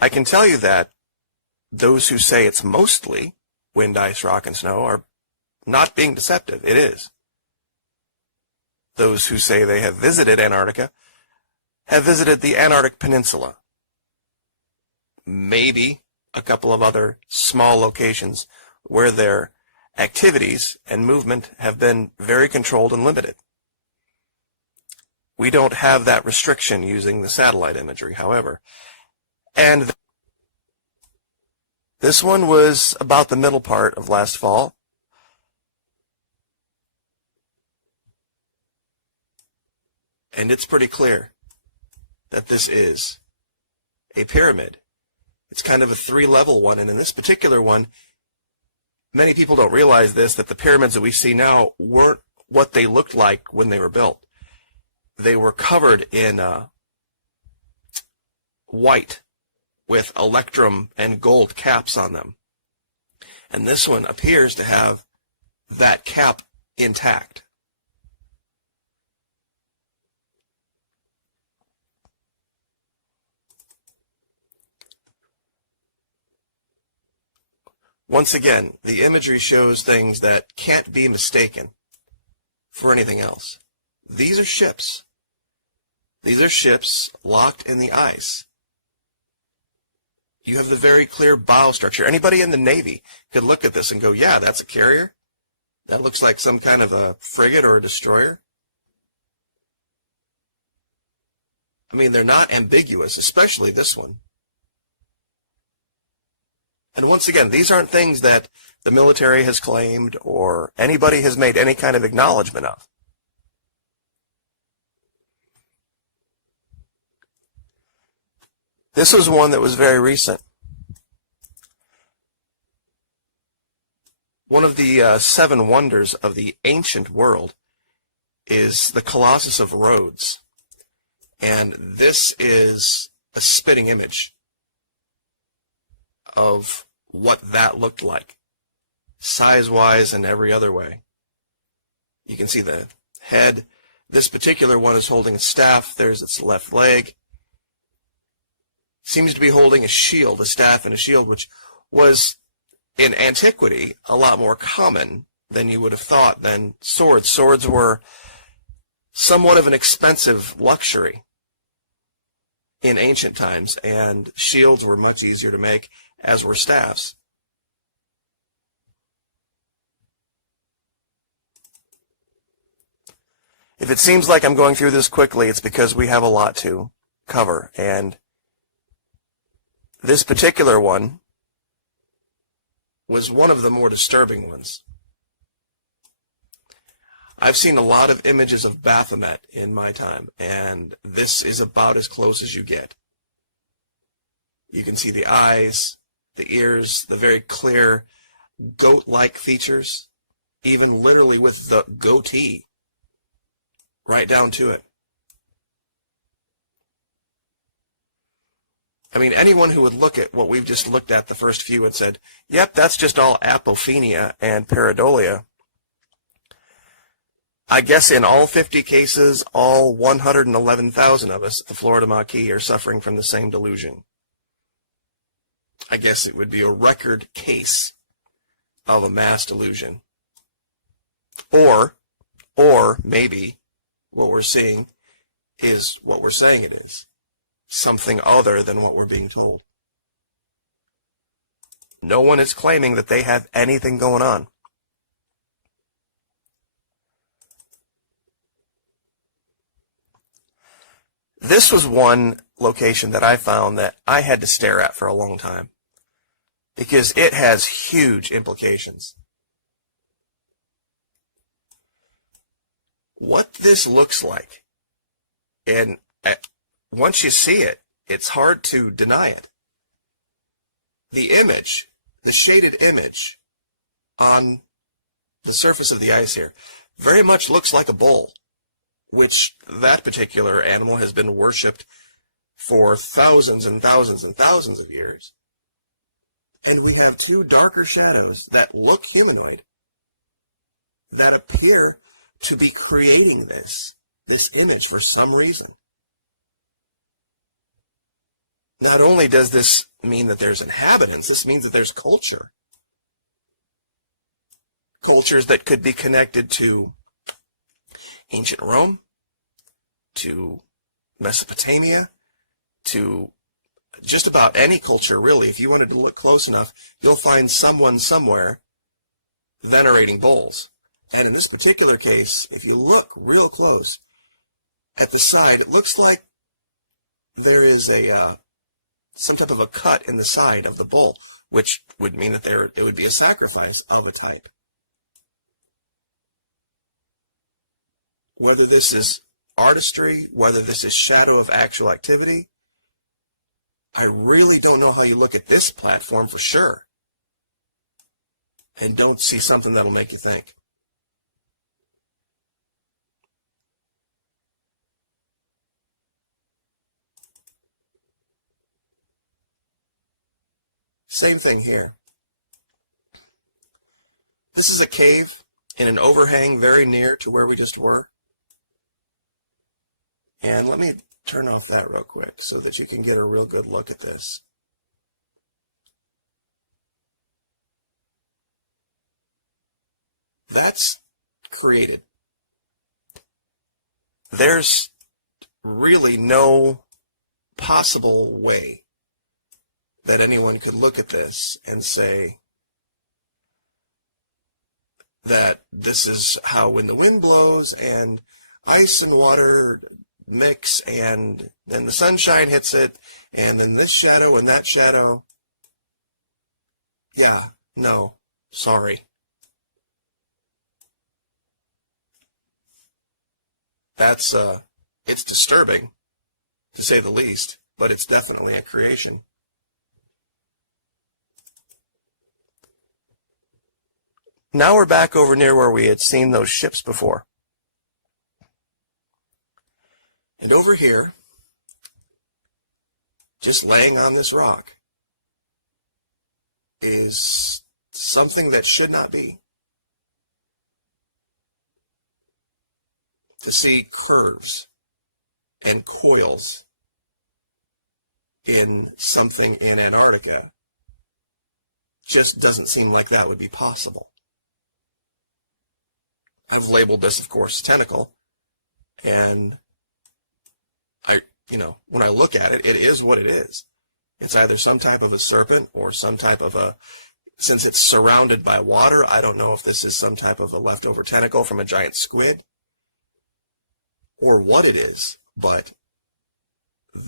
I can tell you that those who say it's mostly wind, ice, rock, and snow are not being deceptive. It is. Those who say they have visited Antarctica have visited the Antarctic Peninsula. Maybe a couple of other small locations where their activities and movement have been very controlled and limited. We don't have that restriction using the satellite imagery, however. And this one was about the middle part of last fall. And it's pretty clear that this is a pyramid. It's kind of a three-level one, and in this particular one, many people don't realize this, that the pyramids that we see now weren't what they looked like when they were built. They were covered in white with electrum and gold caps on them. And this one appears to have that cap intact. Once again, the imagery shows things that can't be mistaken for anything else. These are ships. These are ships locked in the ice. You have the very clear bow structure. Anybody in the Navy could look at this and go, yeah, that's a carrier. That looks like some kind of a frigate or a destroyer. I mean, they're not ambiguous, especially this one. And once again, these aren't things that the military has claimed or anybody has made any kind of acknowledgement of. This was one that was very recent. One of the 7 wonders of the ancient world is the Colossus of Rhodes. And this is a spitting image of what that looked like, size-wise and every other way. You can see the head. This particular one is holding a staff. There's its left leg. Seems to be holding a shield, a staff and a shield, which was in antiquity a lot more common than you would have thought than swords. Swords were somewhat of an expensive luxury in ancient times, and shields were much easier to make, as were staffs. If it seems like I'm going through this quickly, it's because we have a lot to cover, and this particular one was one of the more disturbing ones. I've seen a lot of images of Baphomet in my time, and this is about as close as you get. You can see the eyes, the ears, the very clear goat-like features, even literally with the goatee right down to it. I mean, anyone who would look at what we've just looked at, the first few, and said, yep, that's just all apophenia and pareidolia. I guess in all 50 cases, all 111,000 of us at the Florida Maquis are suffering from the same delusion. I guess it would be a record case of a mass delusion. Or maybe what we're seeing is what we're saying it is. Something other than what we're being told. No one is claiming that they have anything going on. This was one location that I found that I had to stare at for a long time because it has huge implications. What this looks like, and once you see it, it's hard to deny it. The image, the shaded image on the surface of the ice here, very much looks like a bull, which that particular animal has been worshipped for thousands and thousands and thousands of years. And we have 2 darker shadows that look humanoid that appear to be creating this image for some reason. Not only does this mean that there's inhabitants. This means that there's culture. Cultures that could be connected to ancient Rome, to Mesopotamia, to just about any culture, really. If you wanted to look close enough, you'll find someone somewhere venerating bulls. And in this particular case, if you look real close at the side, it looks like there is some type of a cut in the side of the bull, which would mean that it would be a sacrifice of a type. Whether this is artistry, whether this is shadow of actual activity, I really don't know how you look at this platform for sure and don't see something that'll make you think. Same thing here. This is a cave in an overhang very near to where we just were. And let me turn off that real quick so that you can get a real good look at this. That's created. There's really no possible way that anyone could look at this and say that this is how when the wind blows and ice and water mix and then the sunshine hits it and then this shadow and that shadow. Yeah, no, sorry. That's, it's disturbing, to say the least, but it's definitely a creation. Now we're back over near where we had seen those ships before. And over here, just laying on this rock, is something that should not be. To see curves and coils in something in Antarctica just doesn't seem like that would be possible. I've labeled this, of course, tentacle, and when I look at it, it is what it is. It's either some type of a serpent or some type of since it's surrounded by water, I don't know if this is some type of a leftover tentacle from a giant squid or what it is, but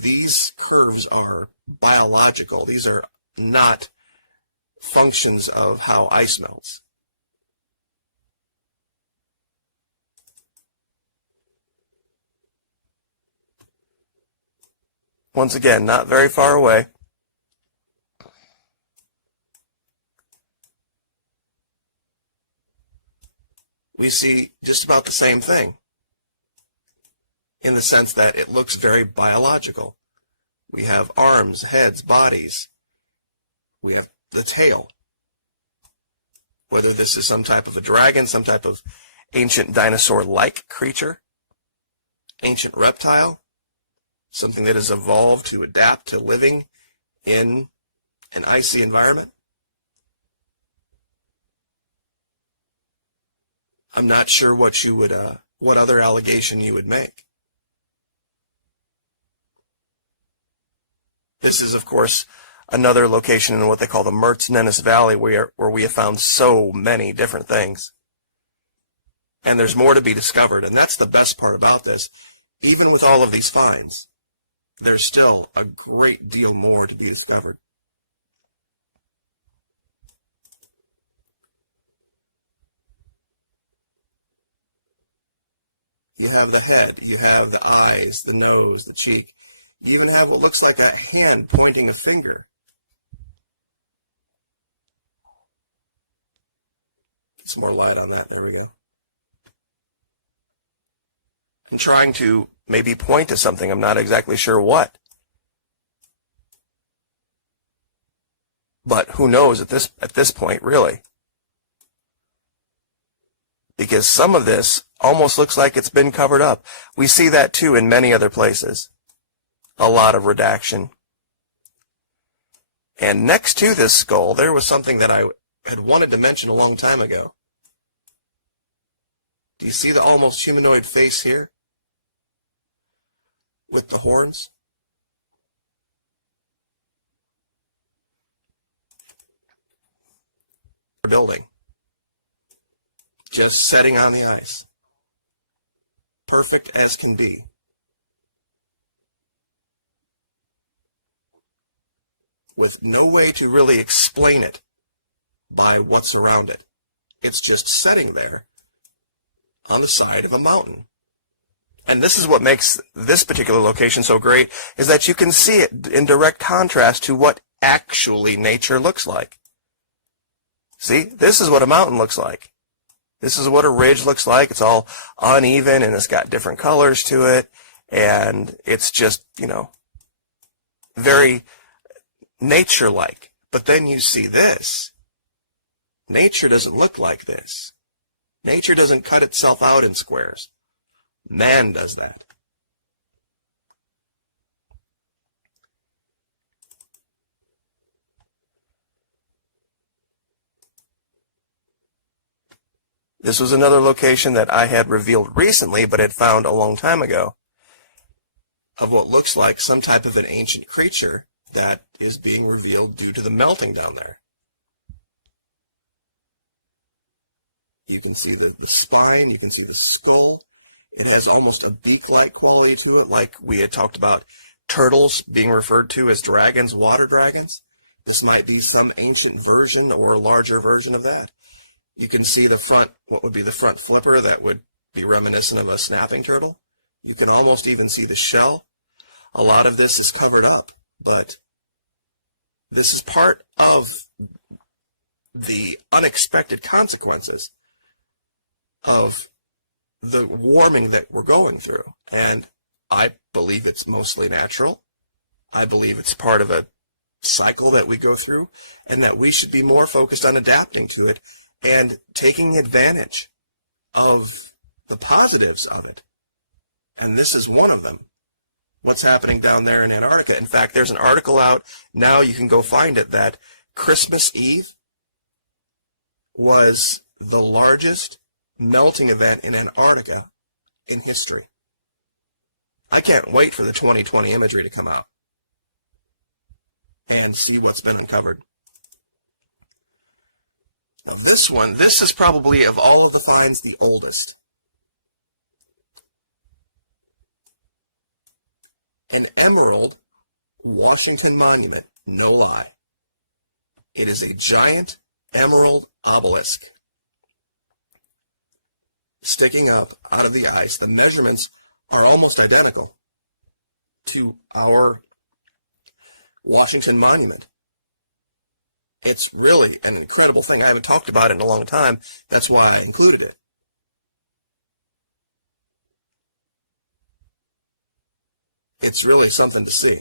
these curves are biological. These are not functions of how ice melts. Once again, not very far away. We see just about the same thing in the sense that it looks very biological. We have arms, heads, bodies. We have the tail. Whether this is some type of a dragon, some type of ancient dinosaur-like creature, ancient reptile, something that has evolved to adapt to living in an icy environment. I'm not sure what you would, what other allegation you would make. This is, of course, another location in what they call the Mertz-Nennis Valley, where we have found so many different things. And there's more to be discovered, and that's the best part about this. Even with all of these finds, there's still a great deal more to be discovered. You have the head, you have the eyes, the nose, the cheek. You even have what looks like a hand pointing a finger. Get some more light on that. There we go. I'm trying to maybe point to something. I'm not exactly sure what. But who knows at this point, really? Because some of this almost looks like it's been covered up. We see that too in many other places. A lot of redaction. And next to this skull, there was something that I had wanted to mention a long time ago. Do you see the almost humanoid face here? With the horns? Building. Just setting on the ice. Perfect as can be. With no way to really explain it by what's around it. It's just sitting there on the side of a mountain. And this is what makes this particular location so great, is that you can see it in direct contrast to what actually nature looks like. See, this is what a mountain looks like. This is what a ridge looks like. It's all uneven and it's got different colors to it. And it's just, you know, very nature-like. But then you see this. Nature doesn't look like this. Nature doesn't cut itself out in squares. Man does that. This was another location that I had revealed recently, but had found a long time ago, of what looks like some type of an ancient creature that is being revealed due to the melting down there. You can see the spine, you can see the skull. It has almost a beak-like quality to it, like we had talked about turtles being referred to as dragons, water dragons. This might be some ancient version or a larger version of that. You can see the front, what would be the front flipper that would be reminiscent of a snapping turtle. You can almost even see the shell. A lot of this is covered up, but this is part of the unexpected consequences of the warming that we're going through. And I believe it's mostly natural. I believe it's part of a cycle that we go through, and that we should be more focused on adapting to it and taking advantage of the positives of it. And this is one of them. What's happening down there in Antarctica. In fact, there's an article out now, you can go find it, that Christmas Eve was the largest melting event in Antarctica in history. I can't wait for the 2020 imagery to come out and see what's been uncovered. Now this one, this is probably of all of the finds the oldest. An emerald Washington monument, no lie. It is a giant emerald obelisk sticking up out of the ice. The measurements are almost identical to our Washington monument. It's really an incredible thing. I haven't talked about it in a long time. That's why I included it. It's really something to see.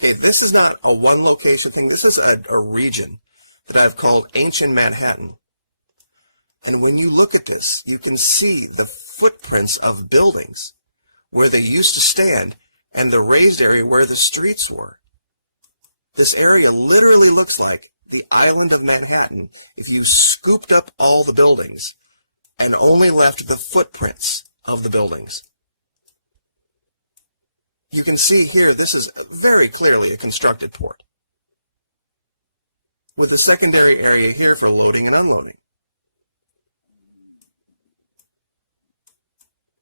Okay, this is not a one location thing. This is a region that I've called Ancient Manhattan. And when you look at this, you can see the footprints of buildings where they used to stand and the raised area where the streets were. This area literally looks like the island of Manhattan if you scooped up all the buildings and only left the footprints of the buildings. You can see here, this is very clearly a constructed port, with a secondary area here for loading and unloading.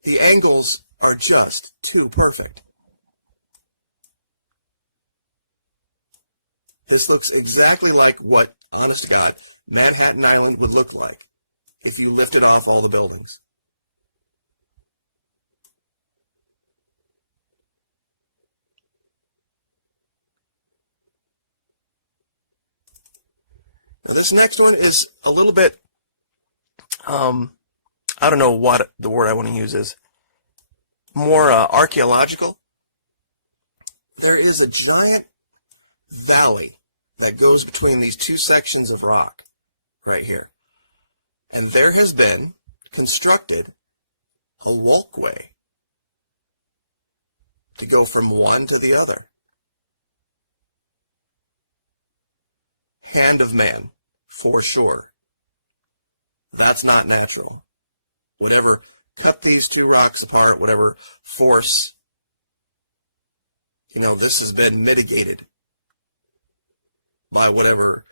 The angles are just too perfect. This looks exactly like what, honest to God, Manhattan Island would look like if you lifted off all the buildings. Now this next one is a little bit, I don't know what the word I want to use is, more archaeological. There is a giant valley that goes between these two sections of rock right here. And there has been constructed a walkway to go from one to the other. Hand of man, for sure. That's not natural. Whatever cut these two rocks apart, whatever force, this has been mitigated by whatever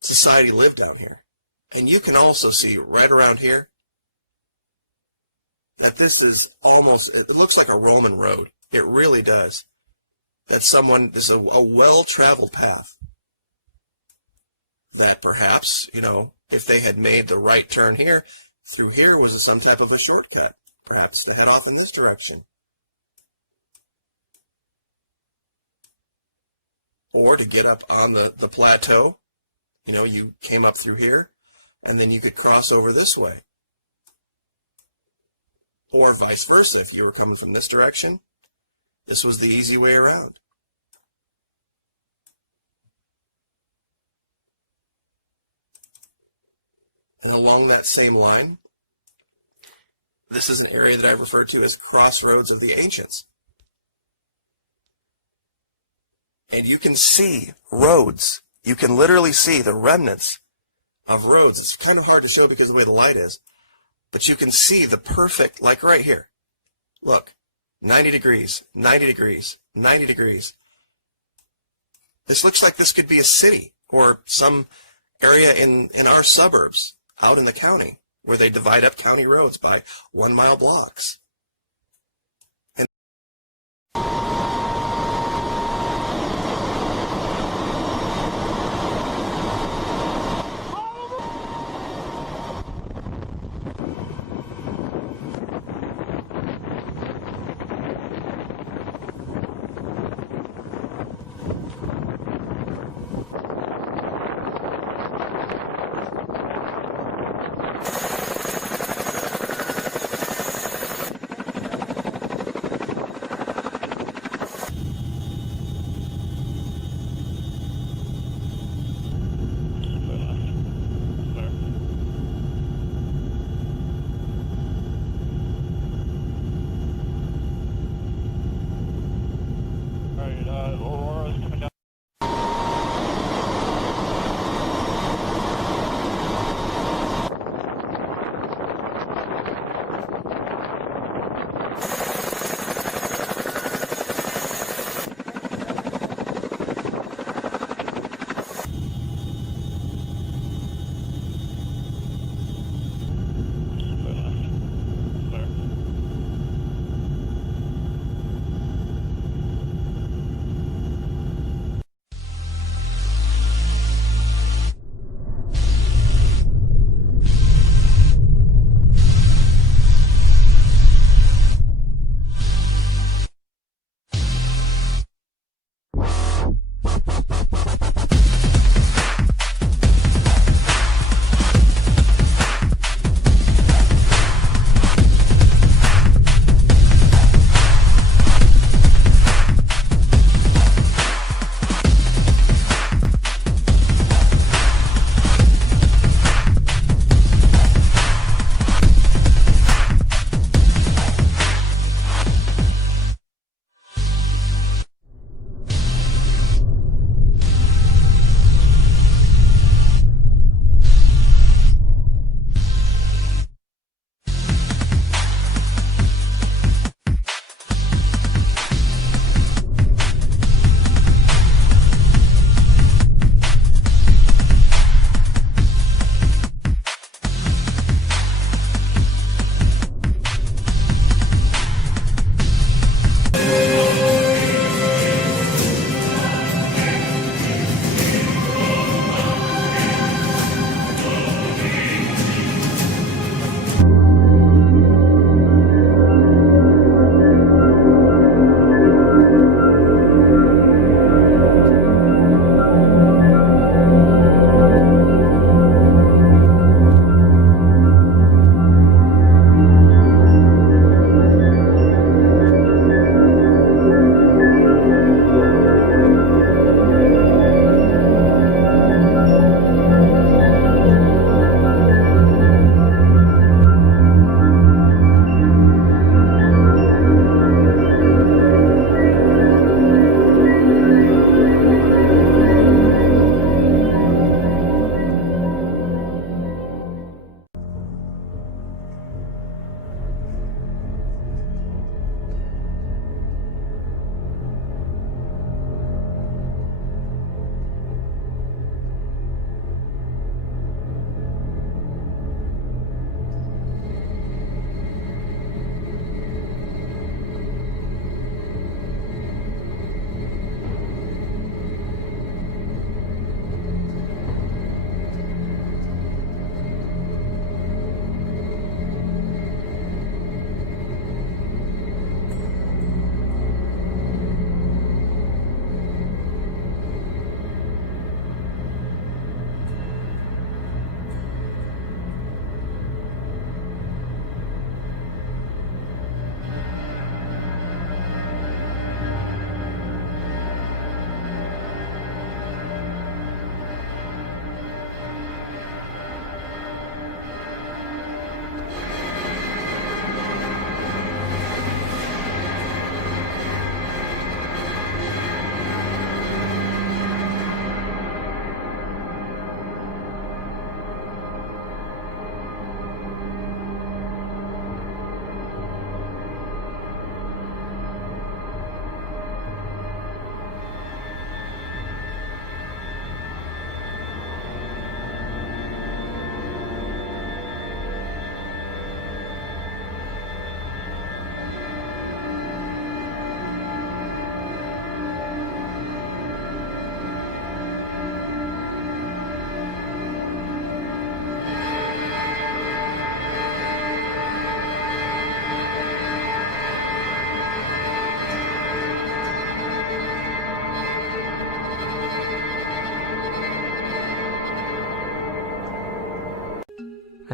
society lived down here. And you can also see right around here that this is almost, it looks like a Roman road. It really does. That this is a well-traveled path. That perhaps, if they had made the right turn here, through here was some type of a shortcut, perhaps to head off in this direction. Or to get up on the plateau, you came up through here, and then you could cross over this way. Or vice versa, if you were coming from this direction, this was the easy way around. And along that same line, this is an area that I refer to as crossroads of the ancients. And you can see roads. You can literally see the remnants of roads. It's kind of hard to show because of the way the light is. But you can see the perfect, like right here. Look, 90 degrees, 90 degrees, 90 degrees. This looks like this could be a city or some area in our suburbs out in the county where they divide up county roads by 1 mile blocks.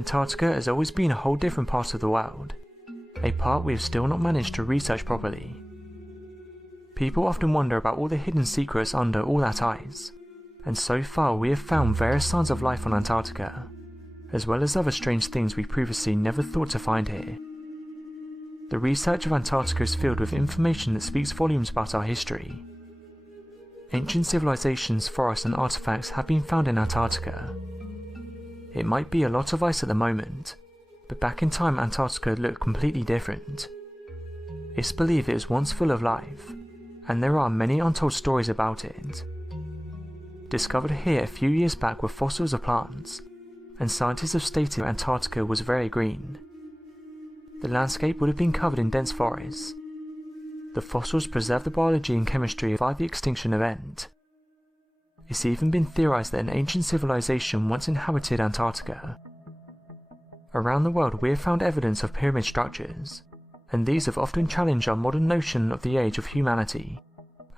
Antarctica has always been a whole different part of the world, a part we have still not managed to research properly. People often wonder about all the hidden secrets under all that ice, and so far we have found various signs of life on Antarctica, as well as other strange things we previously never thought to find here. The research of Antarctica is filled with information that speaks volumes about our history. Ancient civilizations, forests and artifacts have been found in Antarctica. It might be a lot of ice at the moment, but back in time Antarctica looked completely different. It's believed it was once full of life, and there are many untold stories about it. Discovered here a few years back were fossils of plants, and scientists have stated Antarctica was very green. The landscape would have been covered in dense forests. The fossils preserve the biology and chemistry by the extinction event. It's even been theorized that an ancient civilization once inhabited Antarctica. Around the world we have found evidence of pyramid structures, and these have often challenged our modern notion of the age of humanity,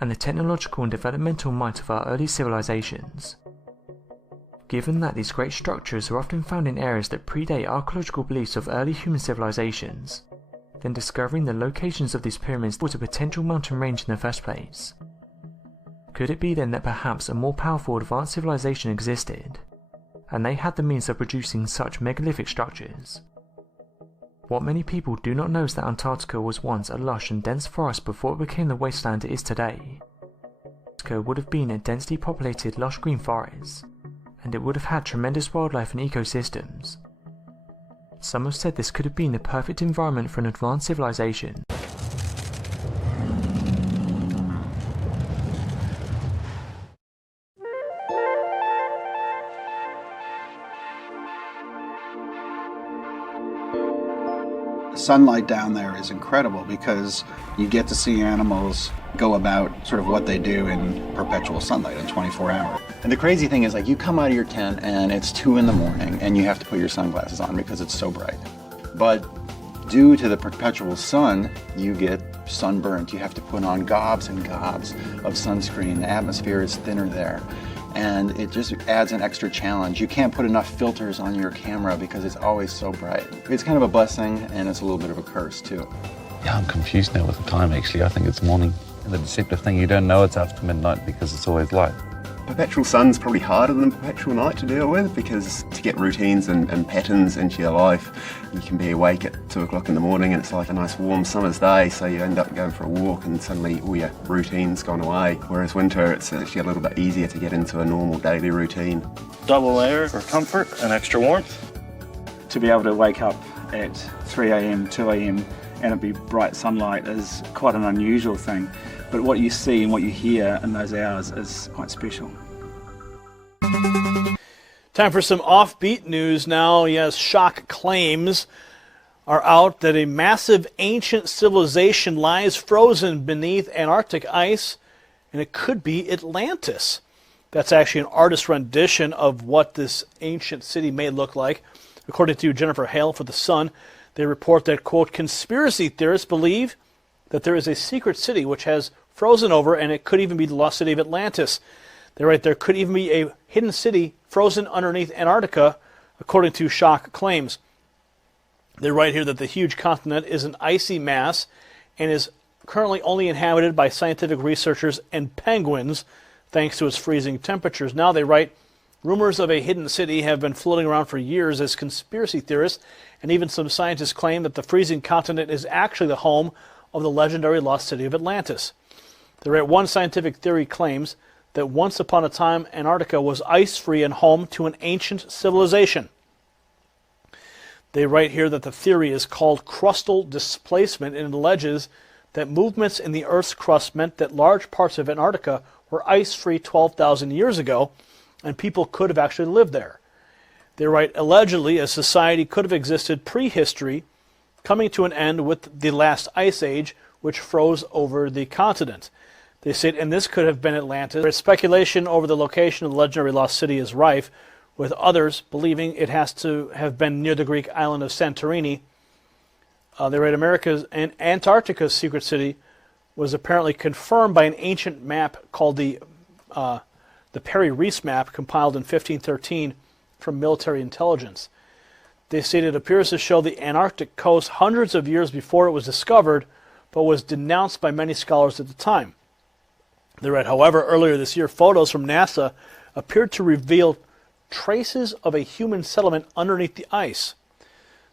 and the technological and developmental might of our early civilizations. Given that these great structures are often found in areas that predate archaeological beliefs of early human civilizations, then discovering the locations of these pyramids was a potential mountain range in the first place. Could it be then that perhaps a more powerful advanced civilization existed, and they had the means of producing such megalithic structures? What many people do not know is that Antarctica was once a lush and dense forest before it became the wasteland it is today. Antarctica would have been a densely populated lush green forest, and it would have had tremendous wildlife and ecosystems. Some have said this could have been the perfect environment for an advanced civilization. Sunlight down there is incredible because you get to see animals go about sort of what they do in perpetual sunlight in 24 hours. And the crazy thing is, like, you come out of your tent and it's 2 in the morning and you have to put your sunglasses on because it's so bright. But due to the perpetual sun, you get sunburnt. You have to put on gobs and gobs of sunscreen. The atmosphere is thinner there, and it just adds an extra challenge. You can't put enough filters on your camera because it's always so bright. It's kind of a blessing, and it's a little bit of a curse too. Yeah, I'm confused now with the time, actually. I think it's morning. And the deceptive thing, you don't know it's after midnight because it's always light. Perpetual sun's probably harder than perpetual night to deal with, because to get routines and patterns into your life, you can be awake at 2 o'clock in the morning and it's like a nice warm summer's day, so you end up going for a walk and suddenly all your routine's gone away. Whereas winter, it's actually a little bit easier to get into a normal daily routine. Double layer for comfort and extra warmth. To be able to wake up at 3 a.m, 2 a.m, and it be bright sunlight is quite an unusual thing. But what you see and what you hear in those hours is quite special. Time for some offbeat news now. Yes, shock claims are out that a massive ancient civilization lies frozen beneath Antarctic ice, and it could be Atlantis. That's actually an artist rendition of what this ancient city may look like. According to Jennifer Hale for The Sun, they report that, quote, conspiracy theorists believe that there is a secret city which has frozen over, and it could even be the lost city of Atlantis. They're right, there could even be a hidden city frozen underneath Antarctica, according to shock claims. They write here that the huge continent is an icy mass and is currently only inhabited by scientific researchers and penguins, thanks to its freezing temperatures. Now, they write, rumors of a hidden city have been floating around for years as conspiracy theorists, and even some scientists claim that the freezing continent is actually the home of the legendary lost city of Atlantis. One scientific theory claims that once upon a time Antarctica was ice-free and home to an ancient civilization. They write here that the theory is called crustal displacement, and it alleges that movements in the Earth's crust meant that large parts of Antarctica were ice-free 12,000 years ago, and people could have actually lived there. They write, allegedly, a society could have existed prehistory, coming to an end with the last ice age, which froze over the continent. They say, and this could have been Atlantis. Speculation over the location of the legendary lost city is rife, with others believing it has to have been near the Greek island of Santorini. They write, America's and Antarctica's secret city was apparently confirmed by an ancient map called the Perry Reese map, compiled in 1513 from military intelligence. They say it appears to show the Antarctic coast hundreds of years before it was discovered, but was denounced by many scholars at the time. They read, however, earlier this year, photos from NASA appeared to reveal traces of a human settlement underneath the ice.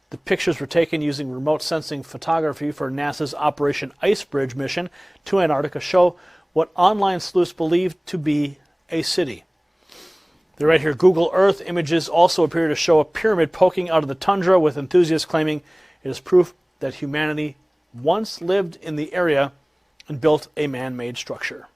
The pictures were taken using remote sensing photography for NASA's Operation Icebridge mission to Antarctica, show what online sleuths believe to be a city. They're right here. Google Earth images also appear to show a pyramid poking out of the tundra, with enthusiasts claiming it is proof that humanity once lived in the area and built a man-made structure.